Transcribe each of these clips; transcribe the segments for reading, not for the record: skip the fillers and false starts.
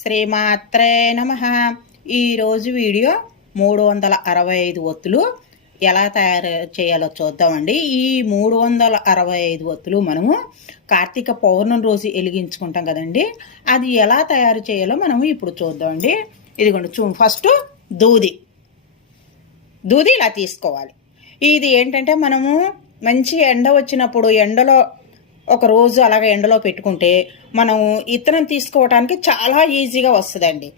శ్రీమాత్రే నమః. ఈరోజు వీడియో 365 ఒత్తులు ఎలా తయారు చేయాలో చూద్దామండి. ఈ 365 ఒత్తులు మనము కార్తీక పౌర్ణమి రోజు వెలిగించుకుంటాం కదండి. అది ఎలా తయారు చేయాలో మనము ఇప్పుడు చూద్దామండి. ఇదిగోండి ఫస్ట్ దూది ఇలా తీసుకోవాలి. ఇది ఏంటంటే మనము మంచి ఎండ వచ్చినప్పుడు ఎండలో ఒక రోజు అలాగే ఎండలో పెట్టుకుంటే మనం ఇత్తనం తీసుకోవడానికి చాలా ఈజీగా వస్తుందండి.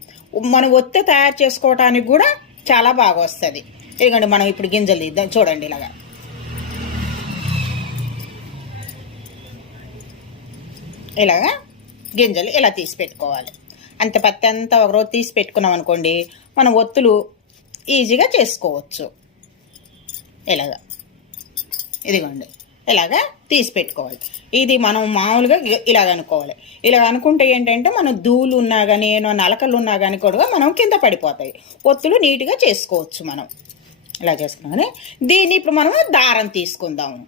మనం ఒత్తి తయారు చేసుకోవటానికి కూడా చాలా బాగా వస్తుంది. ఎందుకంటే మనం ఇప్పుడు గింజలు తీద్దాం. చూడండి ఇలాగా గింజలు ఇలా తీసి పెట్టుకోవాలి. అంత పత్తి అంతా ఒకరోజు తీసి పెట్టుకున్నాం అనుకోండి, మనం ఒత్తులు ఈజీగా చేసుకోవచ్చు. ఇదిగోండి ఇలాగా తీసి పెట్టుకోవాలి. ఇది మనం మామూలుగా ఇలాగ అనుకోవాలి. ఇలాగ అనుకుంటే ఏంటంటే మనం ధూళి ఉన్నా కానీ నలకలు ఉన్నా కానీ కూడా మనం కింద పడిపోతాయి. ఒత్తులు నీట్గా చేసుకోవచ్చు. మనం ఇలా చేసుకున్నాం కానీ దీన్ని ఇప్పుడు మనం దారం తీసుకుందాము.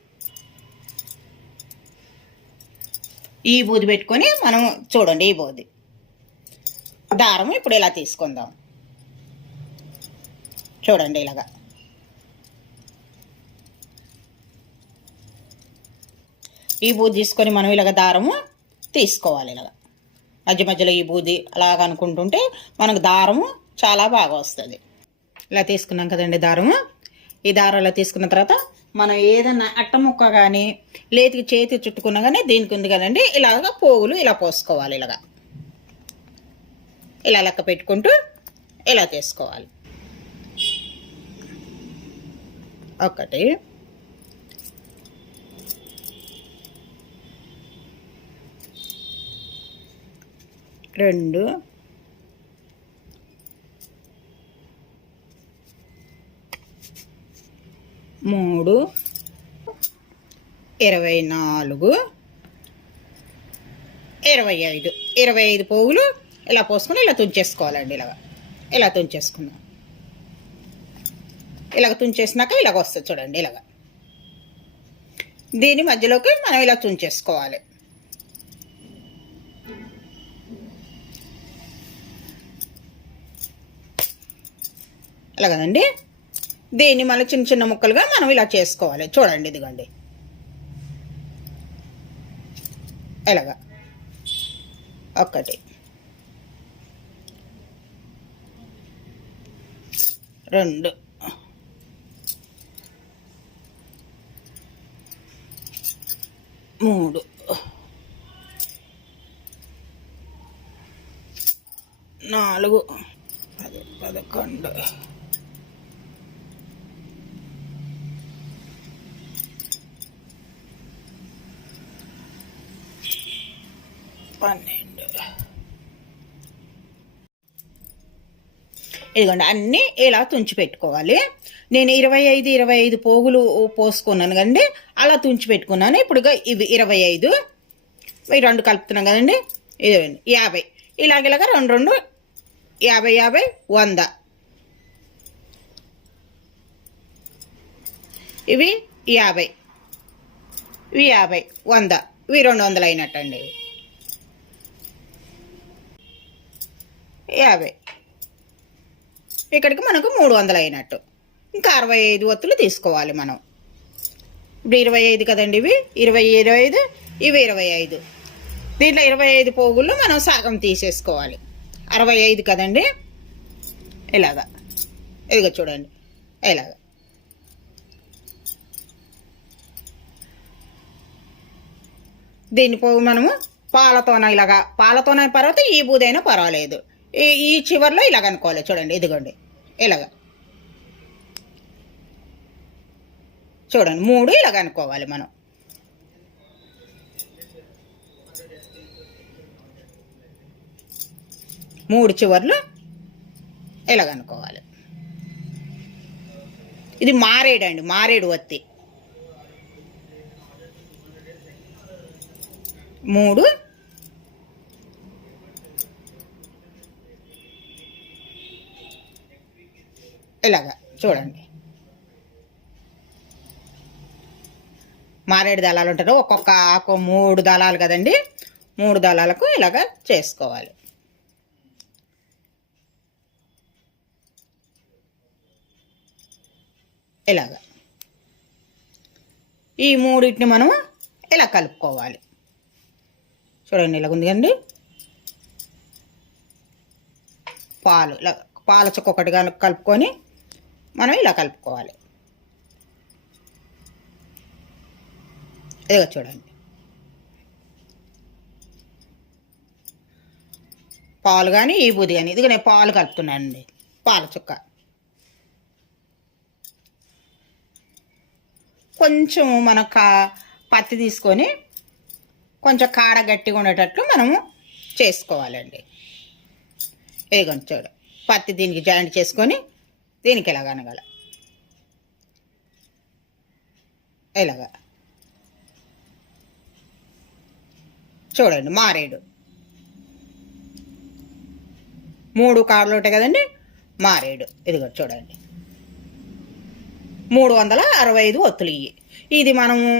ఈ బూది పెట్టుకొని మనం చూడండి, ఈ బూది దారం ఇప్పుడు ఇలా తీసుకుందాం. చూడండి ఇలాగా ఈ బూది తీసుకొని మనం ఇలాగ దారము తీసుకోవాలి. ఇలాగ మధ్య మధ్యలో ఈ బూది అలాగ అనుకుంటుంటే మనకు దారము చాలా బాగా వస్తుంది. ఇలా తీసుకున్నాం కదండి దారము. ఈ దారం ఇలా తీసుకున్న తర్వాత మనం ఏదన్నా అట్ట ముక్క కానీ లేతికి చేతి చుట్టుకున్నా కానీ దీనికి ఉంది కదండి, ఇలాగ పోగులు ఇలా పోసుకోవాలి. ఇలా లెక్క పెట్టుకుంటూ ఇలా తీసుకోవాలి. 1 2 3 24 25 పోగులు ఇలా పోసుకొని ఇలా తుంచేసుకోవాలండి. ఇలా తుంచేసుకున్నాం. ఇలాగ తుంచేసినాక ఇలాగ వస్తుంది చూడండి. దీని మధ్యలోకి మనం ఇలా తుంచేసుకోవాలి. ఇలా కదండి. దీన్ని మళ్ళీ చిన్న చిన్న ముక్కలుగా మనం ఇలా చేసుకోవాలి. చూడండి ఇదిగోండి ఇలాగా 1 2 3 4 11 12. ఇదిగోండి అన్నీ ఇలా తుంచి పెట్టుకోవాలి. నేను 25 పోగులు పోసుకున్నాను కదండి, అలా తుంచి పెట్టుకున్నాను. ఇప్పుడు ఇవి 25 ఇవి 2 కలుపుతున్నాం కదండి. ఇదిగోండి 50 ఇలాగ 2 50 100 ఇవి 50 100 ఇవి 200 అయినట్టండి. 50 ఇక్కడికి మనకు 300 అయినట్టు. ఇంకా 65 ఒత్తులు తీసుకోవాలి మనం. ఇప్పుడు 25 కదండి, ఇవి 25 ఇవి 25. దీంట్లో 25 పోగుళ్ళు మనం సగం తీసేసుకోవాలి. 65 కదండి. ఇదిగో చూడండి దీన్ని పోగు మనము పాలతోనే పర్వాలేదు, ఈ బూదైనా పర్వాలేదు. ఈ చివర్లో ఇలాగ అనుకోవాలి. చూడండి ఇదిగోండి చూడండి 3 ఇలాగ అనుకోవాలి మనం. మూడు చివర్లు ఇలాగ అనుకోవాలి. ఇది మారేడు ఒత్తి. 3 ఇలాగా చూడండి. మారేడు దళాలు ఉంటారు, ఒక్కొక్క ఆకు 3 దళాలు కదండి. 3 దళాలకు ఇలాగా చేసుకోవాలి. ఇలాగా ఈ మూడింటిని మనం ఇలా కలుపుకోవాలి. చూడండి ఇలాగ ఉంది కండి. పాలు ఇలా పాల చుక్క ఒకటిగా కలుపుకొని మనం ఇలా కలుపుకోవాలి. ఇదిగో చూడండి పాలు కానీ ఈ బూది కానీ. ఇదిగో నేను పాలు కలుపుతున్నానండి. పాల చుక్క కొంచెం మనం పత్తి తీసుకొని కొంచెం కాడ గట్టిగా ఉండేటట్లు మనము చేసుకోవాలండి. ఇదిగోండి చూడు పత్తి దీనికి జాయింట్ చేసుకొని దీనికి ఇలాగనగల ఇలాగా చూడండి. మారేడు 3 కార్లు ఉంటాయి కదండి, మారేడు. ఇదిగో చూడండి 365 ఒత్తులు ఇవి. ఇది మనము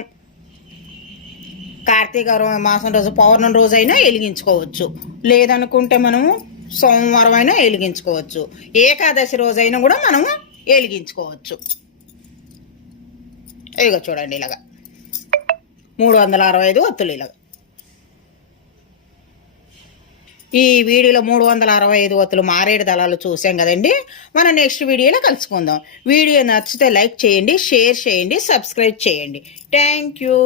కార్తీక మాసం రోజు పౌర్ణమి రోజు అయినా వెలిగించుకోవచ్చు, లేదనుకుంటే మనము సోమవారం అయినా వెలిగించుకోవచ్చు, ఏకాదశి రోజైనా కూడా మనము వెలిగించుకోవచ్చు. ఇదిగో చూడండి ఇలాగా 365 ఒత్తులు ఇలాగ. ఈ వీడియోలో 365 ఒత్తులు మారేడు దళాలు చూసాం కదండి. మనం నెక్స్ట్ వీడియోలో కలుసుకుందాం. వీడియో నచ్చితే లైక్ చేయండి, షేర్ చేయండి, సబ్స్క్రైబ్ చేయండి. Thank you.